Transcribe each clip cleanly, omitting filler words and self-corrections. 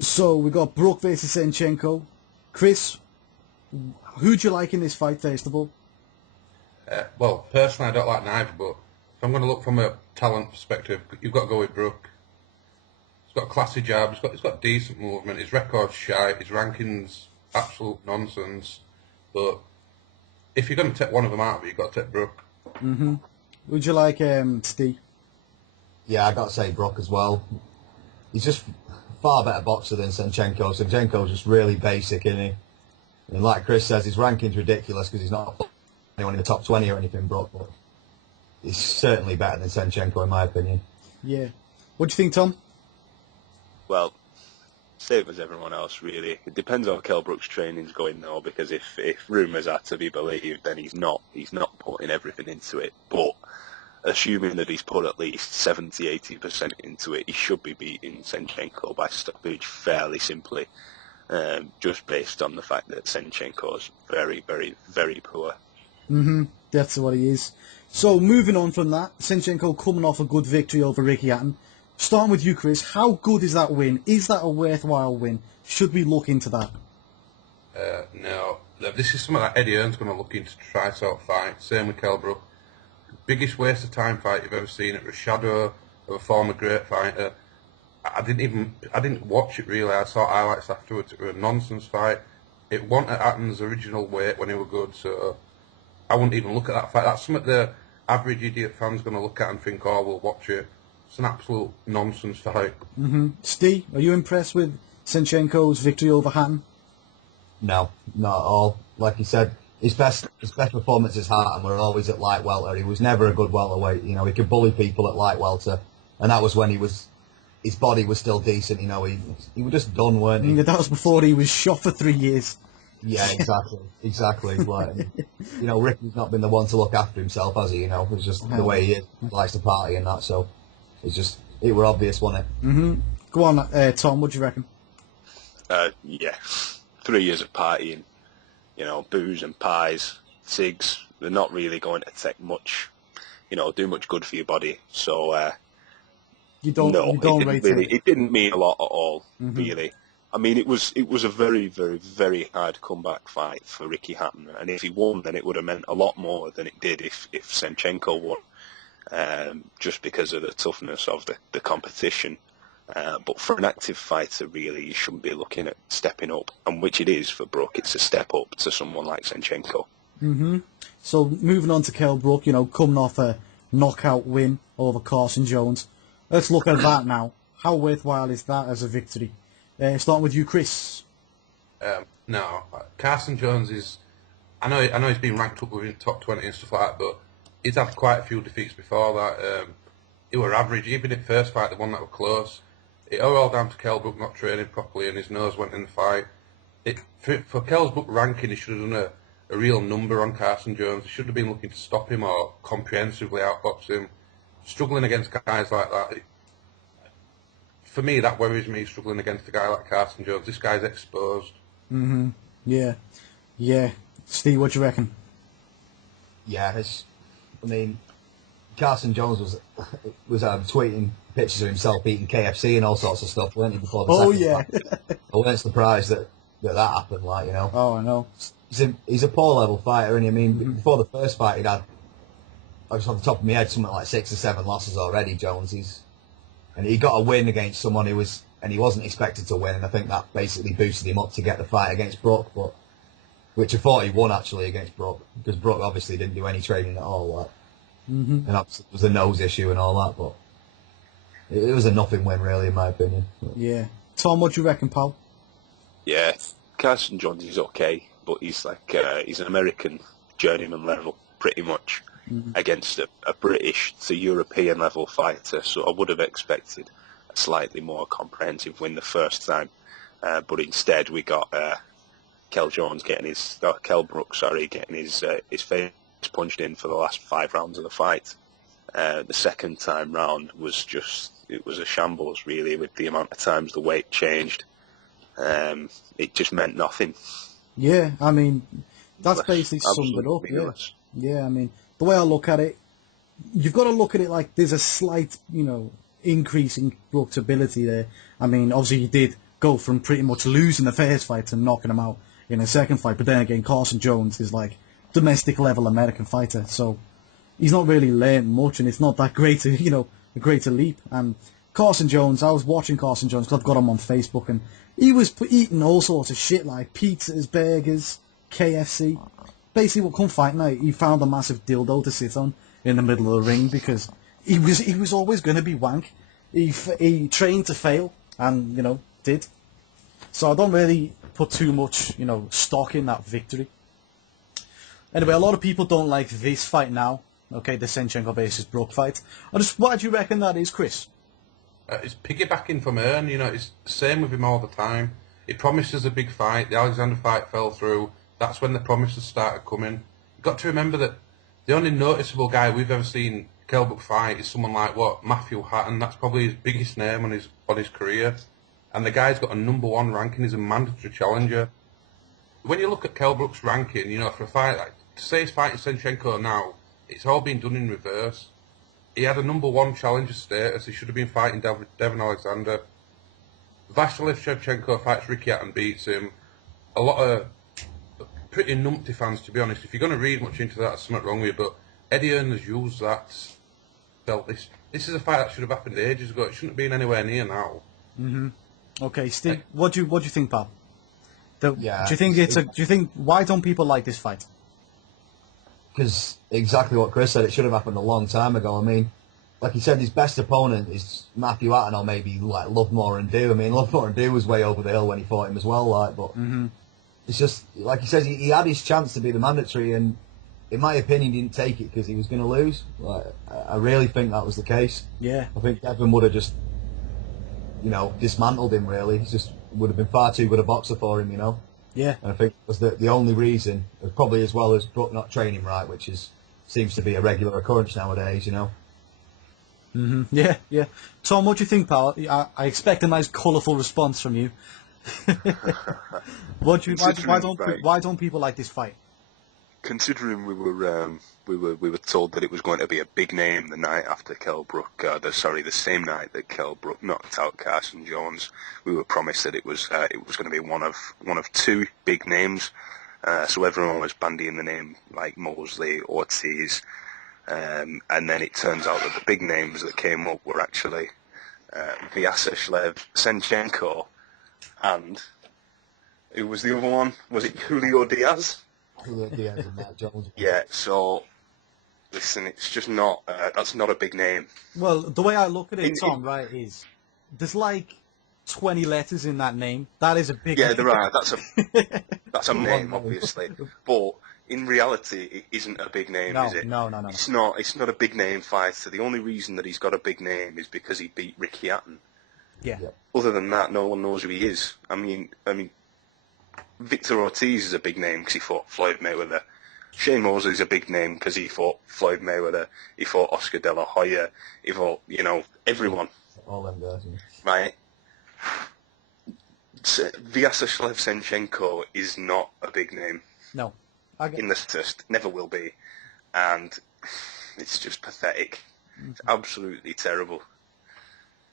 So we got Brook versus Senchenko. Chris, who do you like in this fight, first of all? Well, personally, I don't like neither, but if I'm going to look from a talent perspective, you've got to go with Brook. He's got a classy jab, he's got decent movement, his record's shite, his ranking's absolute nonsense. But if you're going to take one of them out of it, you've got to take Brook. Would you like Steve? Yeah, I got to say Brook as well. He's just far better boxer than Senchenko. Senchenko's just really basic, isn't he? And like Chris says, his ranking's ridiculous because he's not anyone in the top 20 or anything, Brook. But he's certainly better than Senchenko, in my opinion. Yeah. What do you think, Tom? Well, same as everyone else, really. It depends on how Kell Brook's training's going, though, because if rumours are to be believed, then he's not putting everything into it. But assuming that he's put at least 70-80% into it, he should be beating Senchenko by stoppage fairly simply, just based on the fact that Senchenko's very, very, very poor. That's what he is. So moving on from that, Senchenko coming off a good victory over Ricky Hatton. Starting with you, Chris, how good is that win? Is that a worthwhile win? Should we look into that? No. This is something that Eddie Earn's going to look into to try sort of fight. Same with Kell Brook. Biggest waste of time fight you've ever seen. It was a shadow of a former great fighter. I didn't watch it really. I saw highlights afterwards. It was a nonsense fight. It wasn't at Hatton's original weight when he was good, so I wouldn't even look at that fight. That's something the average idiot fan's going to look at and think, oh, we'll watch it. It's an absolute nonsense fight. Steve, are you impressed with Senchenko's victory over Hatton? No, not at all. Like you said, his best performance is Hatton were always at light welter. He was never a good welterweight. You know, he could bully people at light welter, and that was when his body was still decent. You know, he was just done, weren't he? Yeah, that was before he was shot for 3 years. Yeah, exactly. Like, you know, Ricky's not been the one to look after himself, has he? You know, it's just the way he is. He likes to party and that, so it were obvious, wasn't it? Go on, Tom, what do you reckon? Yeah, 3 years of partying, you know, booze and pies, cigs, they're not really going to take much, you know, do much good for your body. So, You don't rate it didn't mean a lot at all, really. I mean, it was a very, very, very hard comeback fight for Ricky Hatton, and if he won, then it would have meant a lot more than it did if Senchenko won, just because of the toughness of the competition. But for an active fighter, really, you shouldn't be looking at stepping up, and which it is for Brook. It's a step up to someone like Senchenko. So moving on to Kell Brook, you know, coming off a knockout win over Carson Jones. Let's look at that now. How worthwhile is that as a victory? Starting with you, Chris. No, Carson Jones is. I know he's been ranked up within top 20 and stuff like that, but he's had quite a few defeats before that. He were average, even in first fight, the one that were close. It all down to Kell Brook not training properly, and his nose went in the fight. For Kell Brook ranking, he should have done a real number on Carson Jones. He should have been looking to stop him or comprehensively outbox him. Struggling against guys like that. For me, that worries me, struggling against a guy like Carson Jones. This guy's exposed. Yeah. Steve, what do you reckon? Yeah, I mean, Carson Jones was tweeting pictures of himself eating KFC and all sorts of stuff, weren't he, before the second fight? I weren't surprised that happened, like, you know. Oh, I know. He's a poor level fighter, and I mean, before the first fight, he'd had, just off the top of my head, something like 6 or 7 losses already, Jones. And he got a win against someone and he wasn't expected to win, and I think that basically boosted him up to get the fight against Brook, which I thought he won actually against Brook, because Brook obviously didn't do any training at all, like, and that was a nose issue and all that, but it was a nothing win really, in my opinion. Yeah. Tom, what do you reckon, pal? Yeah, Carson Jones is okay, but he's like he's an American journeyman level, pretty much, against a British to European level fighter. So I would have expected a slightly more comprehensive win the first time, but instead we got Kell Brook, getting his face punched in for the last 5 rounds of the fight. The second time round was it was a shambles really, with the amount of times the weight changed. It just meant nothing. Yeah, I mean, that's basically summed it up. Yeah, I mean, the way I look at it, you've got to look at it like there's a slight, you know, increase in Brook's ability there. I mean, obviously he did go from pretty much losing the first fight to knocking him out in the second fight. But then again, Carson Jones is like domestic level American fighter, so he's not really learned much, and it's not that great a greater leap. And Carson Jones, I was watching Carson Jones because I've got him on Facebook, and he was eating all sorts of shit like pizzas, burgers, KFC. Basically, what come fight night, he found a massive dildo to sit on in the middle of the ring because he was always going to be wank. He trained to fail, and did. So I don't really put too much stock in that victory. Anyway, a lot of people don't like this fight now. Okay, the Senchenko versus Brook fight. What do you reckon that is, Chris? It's piggybacking from Earn. It's the same with him all the time. He promised us a big fight. The Alexander fight fell through. That's when the promises started coming. You've got to remember that the only noticeable guy we've ever seen Kell Brook fight is someone like Matthew Hatton. That's probably his biggest name on his career. And the guy's got a #1 ranking. He's a mandatory challenger. When you look at Kell Brook's ranking, for a fight like to say he's fighting Senchenko now, it's all been done in reverse. He had a #1 challenger status. He should have been fighting Devon Alexander. Vyacheslav Shevchenko fights Ricky Hatton, beats him. A lot of pretty numpty fans, to be honest. If you're going to read much into that, there's something wrong with you. But Eddie Earn has used that. Felt this is a fight that should have happened ages ago. It shouldn't have been anywhere near now. Okay, Steve, what do you think, pal? Do Yeah, you think why don't people like this fight? Because exactly what Chris said, it should have happened a long time ago. I mean, like he said, his best opponent is Matthew Hatton, or maybe like Lovemore and Do. I mean, Lovemore and Do was way over the hill when he fought him as well. But it's just like he says, he had his chance to be the mandatory, and in my opinion, he didn't take it because he was going to lose. Like, I really think that was the case. Yeah, I think Devon would have just, dismantled him. Really, he just would have been far too good a boxer for him. Yeah. And I think it was the only reason, probably as well as Brook not training right, which seems to be a regular occurrence nowadays. Yeah, yeah. Tom, what do you think, pal? I expect a nice, colourful response from you. Why don't people like this fight? Considering we were told that it was going to be a big name the night after Kell Brook, the same night that Kell Brook knocked out Carson Jones, we were promised that it was going to be one of two big names. So everyone was bandying the name like Mosley, Ortiz, and then it turns out that the big names that came up were actually Vyacheslav, Senchenko, and who was the other one? Was it Julio Diaz? Diaz and Matt Jones. Yeah, so listen, it's just not. That's not a big name. Well, the way I look at it, Tom, right, is there's like 20 letters in that name. That is a big. Yeah, there are. That's a name, obviously, but in reality, it isn't a big name, is it? No. It's not. It's not a big name fighter. The only reason that he's got a big name is because he beat Ricky Hatton. Yeah. Other than that, no one knows who he is. I mean. Victor Ortiz is a big name because he fought Floyd Mayweather. Shane Mosley's a big name because he fought Floyd Mayweather. He fought Oscar De La Hoya. He fought, everyone. All them guys. Right? Vyacheslav Senchenko is not a big name. No. In the test. Never will be. And it's just pathetic. It's absolutely terrible.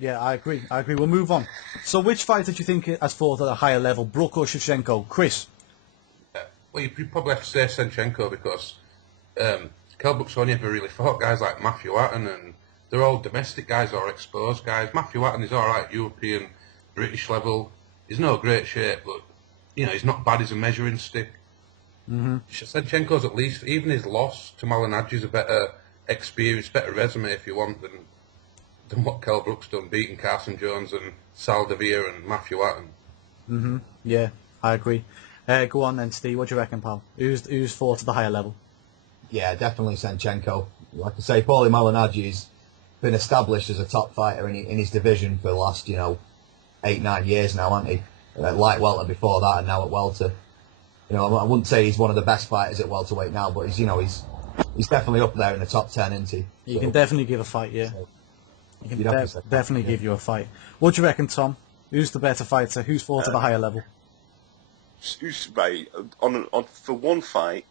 Yeah, I agree. We'll move on. So which fighter do you think has fought at a higher level, Brook or Senchenko? Chris? Well, you probably have to say Senchenko because Kell Brook's only ever really fought guys like Matthew Hatton, and they're all domestic guys or exposed guys. Matthew Hatton is alright, European, British level. He's no great shape, but, he's not bad as a measuring stick. Senchenko's at least, even his loss to Malignaggi is a better experience, better resume if you want than what Kell Brook's done, beating Carson Jones and Saldivia and Matthew Hatton. Yeah, I agree. Go on then, Steve. What do you reckon, pal? Who's fought at the higher level? Yeah, definitely Senchenko. Like I say, Paulie Malignaggi's been established as a top fighter in his division for the last, 8-9 years now, hasn't he? At light welter before that, and now at welter. I wouldn't say he's one of the best fighters at welterweight now, but he's definitely up there in the top 10, isn't he? He can definitely give a fight, yeah. He can definitely give you a fight. What do you reckon, Tom? Who's the better fighter? Who's fought at a higher level? Right, for one fight,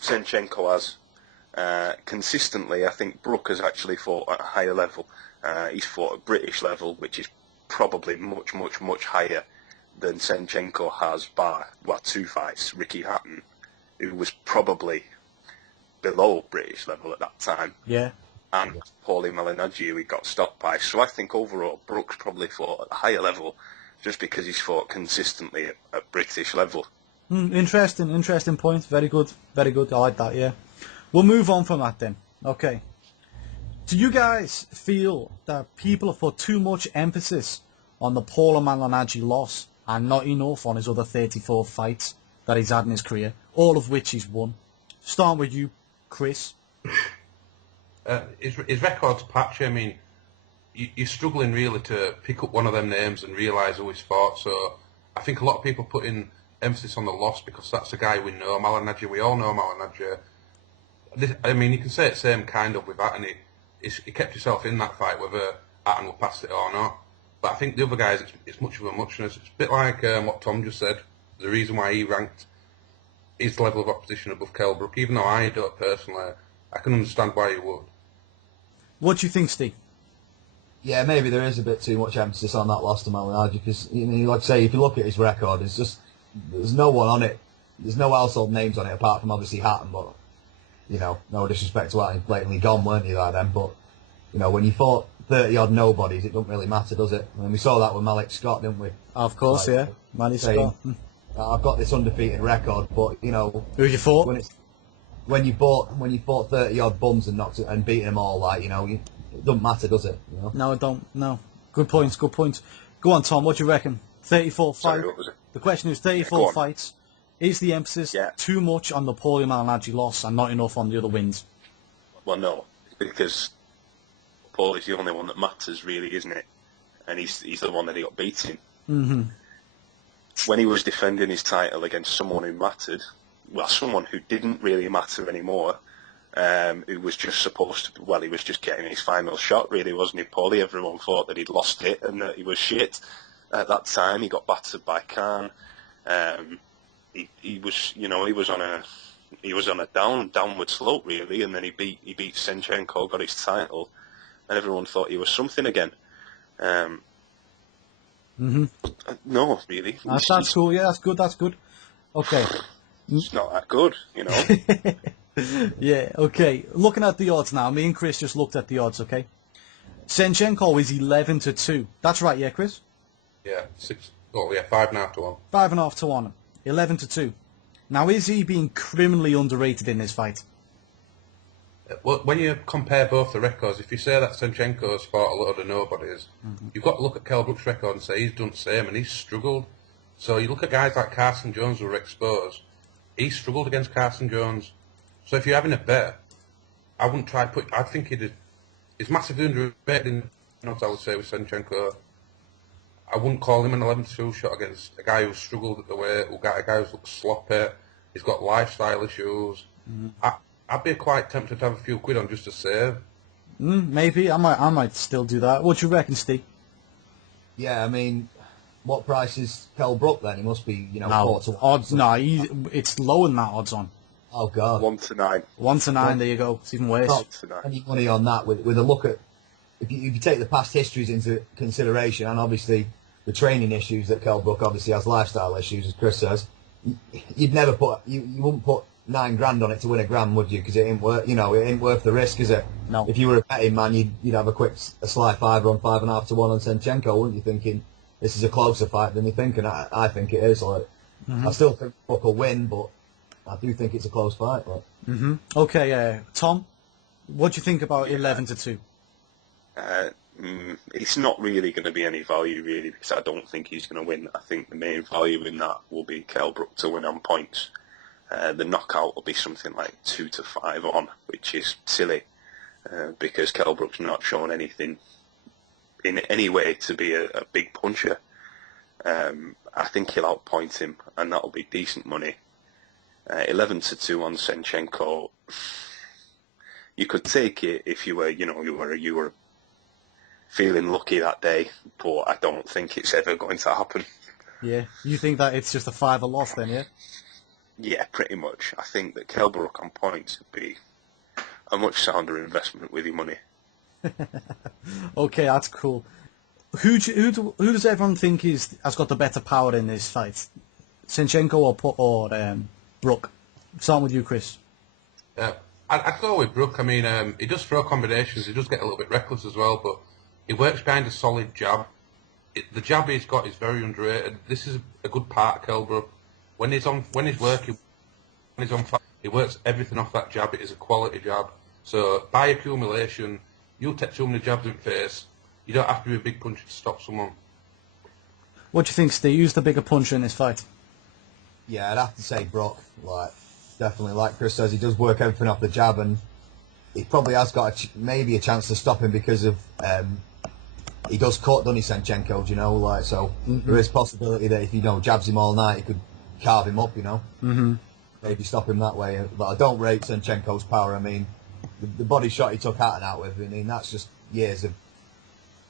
Senchenko has. Consistently, I think Brook has actually fought at a higher level. He's fought at British level, which is probably much, much, much higher than Senchenko has by, 2 fights. Ricky Hatton, who was probably below British level at that time. Yeah. And Paulie Malignaggi, who he got stopped by. So I think overall Brooks probably fought at a higher level just because he's fought consistently at British level. Interesting point. Very good. I like that, yeah. We'll move on from that then. Okay. Do you guys feel that people have put too much emphasis on the Paulie Malignaggi loss and not enough on his other 34 fights that he's had in his career, all of which he's won? Starting with you, Chris. His record's patchy. I mean, you're struggling really to pick up one of them names and realise who he's fought. So I think a lot of people put in emphasis on the loss because that's the guy we know, Malignaggi. We all know Malignaggi. I mean, you can say it same kind of with Hatton. He kept himself in that fight whether Hatton will pass it or not. But I think the other guys, it's much of a muchness. It's a bit like what Tom just said. The reason why he ranked his level of opposition above Kell Brook, even though I don't personally, I can understand why he would. What do you think, Steve? Yeah, maybe there is a bit too much emphasis on that loss to Malignaggi because, like I say, if you look at his record, there's no one on it. There's no household names on it apart from obviously Hatton, but, no disrespect to Hatton, he's blatantly gone, weren't you, that then? But, when you fought 30-odd nobodies, it doesn't really matter, does it? I mean, we saw that with Malik Scott, didn't we? Of course, yeah. Malik Scott. I've got this undefeated record, but, Who you fought? When you fought 30-odd bums and knocked it and beating them all, it doesn't matter, does it? No, it don't. No. Good points. Go on, Tom. What do you reckon? 34 fights. Sorry, what was it? The question is 34 fights. Is the emphasis too much on the Paulie Malignaggi loss and not enough on the other wins? Well, no, because Paulie's the only one that matters, really, isn't it? And he's the one that he got beaten. Mm-hmm. When he was defending his title against someone who mattered, someone who didn't really matter anymore, who was just supposed to, he was just getting his final shot, really, wasn't he, Paulie? Everyone thought that he'd lost it and that he was shit. At that time, he got battered by Khan. He was on a downward slope, really, and then he beat Senchenko, got his title, and everyone thought he was something again. No, really. That's cool. Yeah, that's good. Okay. It's not that good, Yeah, okay. Looking at the odds now, me and Chris just looked at the odds, okay? Senchenko is 11-2. That's right, yeah, Chris? Yeah, 5.5 to 1. 5.5 to 1. 11-2. Now, is he being criminally underrated in this fight? Well, when you compare both the records, if you say that Senchenko's fought a load of nobodies, you've got to look at Kell Brook's record and say he's done the same and he's struggled. So you look at guys like Carson Jones who were exposed. He struggled against Carson Jones. So if you're having a bet, I wouldn't try to I think he's massively underrated in odds, I would say, with Senchenko. I wouldn't call him an 11-2 shot against a guy who's struggled at the weight, a guy who's looked sloppy, he's got lifestyle issues. I'd be quite tempted to have a few quid on just to save. Maybe. I might still do that. What do you reckon, Steve? Yeah, I mean, what price is Kell Brook then? He must be, 4 to 1. Odds, no, it's lower than that odds on. Oh, God. 1 to 9. 1 to 9, there you go. It's even worse. Not any money on that with a look at, if you take the past histories into consideration, and obviously the training issues that Kell Brook obviously has, lifestyle issues, as Chris says, you'd never you wouldn't put $9,000 on it to win a grand, would you? Because it ain't worth, it ain't worth the risk, is it? No. If you were a betting man, you'd have a sly fiver on 5.5 to 1 on Senchenko, wouldn't you? Thinking this is a closer fight than you think, and I think it is. I still think Brook will win, but I do think it's a close fight. Okay, Tom, what do you think about 11-2? It's not really going to be any value, really, because I don't think he's going to win. I think the main value in that will be Kell Brook to win on points. The knockout will be something like 2 to 5 on, which is silly, because Kell Brook's not shown anything in any way to be a big puncher. I think he'll outpoint him, and that'll be decent money. 11-2 on Senchenko. You could take it if you were feeling lucky that day, but I don't think it's ever going to happen. Yeah, you think that it's just a 5 loss then, yeah? Yeah, pretty much. I think that Kell Brook on points would be a much sounder investment with your money. Okay, that's cool. Who does everyone think has got the better power in this fight? Senchenko or Brook? Starting with you, Chris. I'd go with Brook. I mean, he does throw combinations. He does get a little bit reckless as well, but he works behind a solid jab. The jab he's got is very underrated. This is a good part of Kell Brook. When he's working, when he's on fire, he works everything off that jab. It is a quality jab. So by accumulation, you'll take too many jabs in face. You don't have to be a big puncher to stop someone. What do you think, Steve? Who's the bigger puncher in this fight? Yeah, I'd have to say Brook. Definitely, like Chris says, he does work everything off the jab, and he probably has got maybe a chance to stop him because of he does cut, doesn't he, Senchenko? You know, so there is possibility that if he jabs him all night, he could carve him up. Maybe stop him that way. But I don't rate Senchenko's power. I mean, the body shot he took Hatton out with, I mean, that's just years of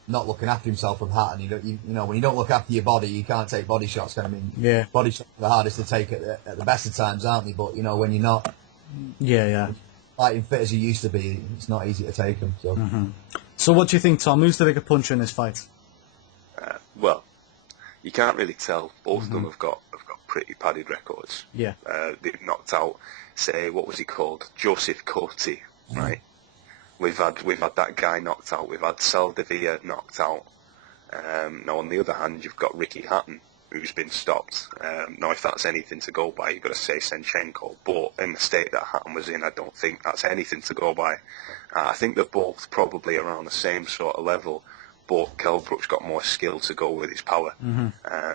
not looking after himself from Hatton. You know, when you don't look after your body, you can't take body shots. Body shots are the hardest to take at the best of times, aren't they? But when you're not, fighting fit as you used to be, it's not easy to take them. So, So what do you think, Tom? Who's the bigger puncher in this fight? Well, you can't really tell. Both of them have got pretty padded records. Yeah. They've knocked out, say, what was he called? Joseph Cote, right? We've had that guy knocked out. We've had Saldivia knocked out. Now, on the other hand, you've got Ricky Hatton, who's been stopped. Now, if that's anything to go by, you've got to say Senchenko. But in the state that Hatton was in, I don't think that's anything to go by. I think they're both probably around the same sort of level, but Kell Brook's got more skill to go with his power.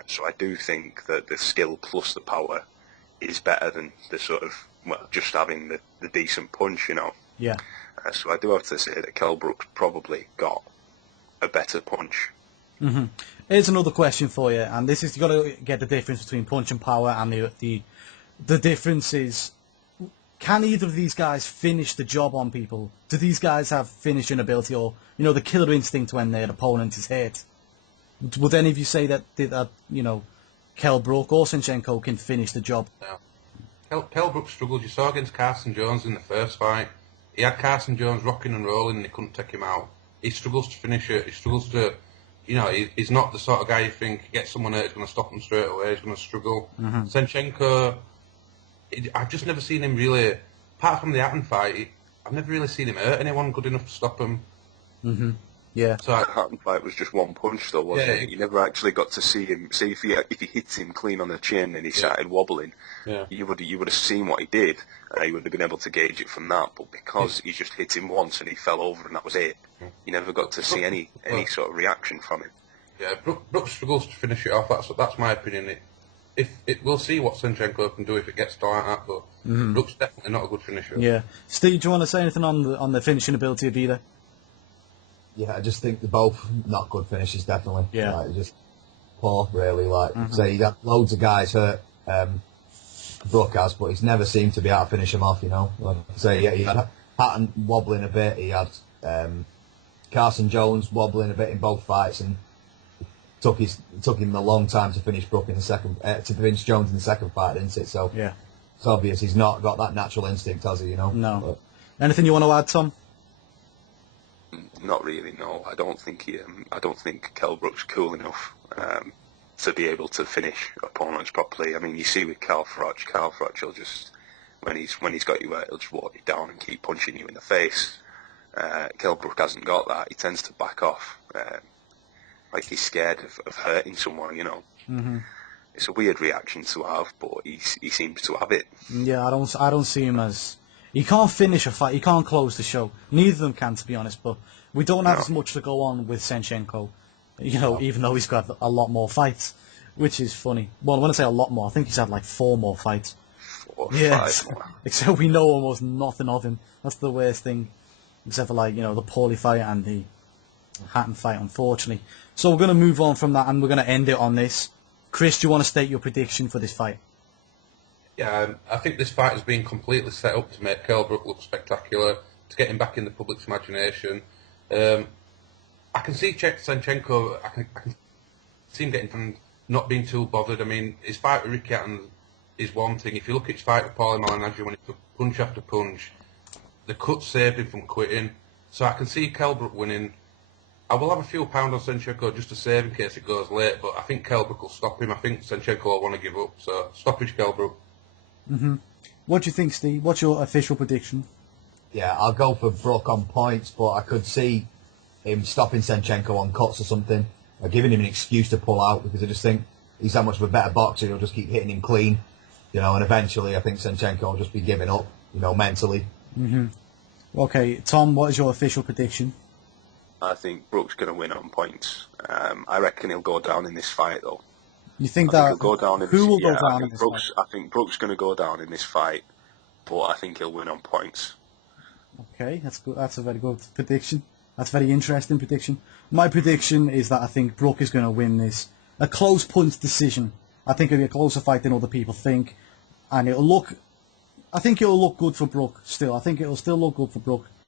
So I do think that the skill plus the power is better than the sort of, just having the decent punch, Yeah. So I do have to say that Kell Brook's probably got a better punch. Here's another question for you, and this is, you got to get the difference between punch and power, and the difference is, can either of these guys finish the job on people? Do these guys have finishing ability, or the killer instinct when their opponent is hurt? Would any of you say that Kell Brook or Senchenko can finish the job? No. Kell Brook struggled. You saw against Carson Jones in the first fight. He had Carson Jones rocking and rolling, and he couldn't take him out. He struggles to finish it. He struggles to, he's not the sort of guy you think gets someone hurt, he's going to stop him straight away. He's going to struggle. Senchenko, I've just never seen him really, apart from the Hatton fight, I've never really seen him hurt anyone good enough to stop him. Yeah. So that Hatton fight was just one punch, though, wasn't it? You never actually got to see him. See if he hit him clean on the chin and he started wobbling, you would have seen what he did. You would have been able to gauge it from that. But because he just hit him once and he fell over and that was it, you never got to see any sort of reaction from him. Yeah, Brook struggles to finish it off. That's my opinion. We'll see what Senchenko can do if it gets to like that, but Brook's definitely not a good finisher. Yeah. Steve, do you want to say anything on the finishing ability of either? Yeah, I just think they're both not good finishes, definitely. Yeah. Just poor, really. Say, he had loads of guys hurt, Brook has, but he's never seemed to be able to finish them off, he had Hatton wobbling a bit, he had Carson Jones wobbling a bit in both fights, and took him a long time to finish Brook in the second, to finish Jones in the second fight, didn't it? So yeah, it's obvious he's not got that natural instinct, has he? No. But, anything you want to add, Tom? Not really. No, I don't think Kell Brook's cool enough to be able to finish opponents properly. I mean, you see with Carl Froch will just when he's got you out, he'll just walk you down and keep punching you in the face. Kell Brook hasn't got that. He tends to back off, like he's scared of hurting someone. It's a weird reaction to have, but he seems to have it. Yeah, I don't see him as. He can't finish a fight. He can't close the show. Neither of them can, to be honest. But we don't have as much to go on with Senchenko, even though he's got a lot more fights, which is funny. Well, when I say a lot more, I think he's had like 4 more fights. 4 or 5 more. Except we know almost nothing of him. That's the worst thing. Except for the Paulie fight and the Hatton fight, unfortunately. So we're going to move on from that, and we're going to end it on this. Chris, do you want to state your prediction for this fight? Yeah, I think this fight has been completely set up to make Kell Brook look spectacular, to get him back in the public's imagination. I can see Senchenko, I can see him getting not being too bothered. I mean, his fight with Ricky Hatton is one thing. If you look at his fight with Malignaggi, when he took punch after punch, the cut saved him from quitting. So I can see Kell Brook winning. I will have a few pound on Senchenko just to save in case it goes late, but I think Kell Brook will stop him. I think Senchenko will want to give up, so stoppage Kell Brook. What do you think, Steve? What's your official prediction? Yeah, I'll go for Brook on points, but I could see him stopping Senchenko on cuts or something, or giving him an excuse to pull out, because I just think he's that much of a better boxer. He'll just keep hitting him clean, and eventually I think Senchenko will just be giving up, mentally. Okay, Tom, what is your official prediction? I think Brook's going to win on points. I reckon he'll go down in this fight, though. You think I that think he'll go down in who this, will yeah, go down I in think this Brook's, fight? I think Brook's going to go down in this fight, but I think he'll win on points. Okay, that's good. That's a very good prediction. That's a very interesting prediction. My prediction is that I think Brook is going to win this. A close punch decision. I think it'll be a closer fight than other people think. And I think it'll look good for Brook still. I think it'll still look good for Brook.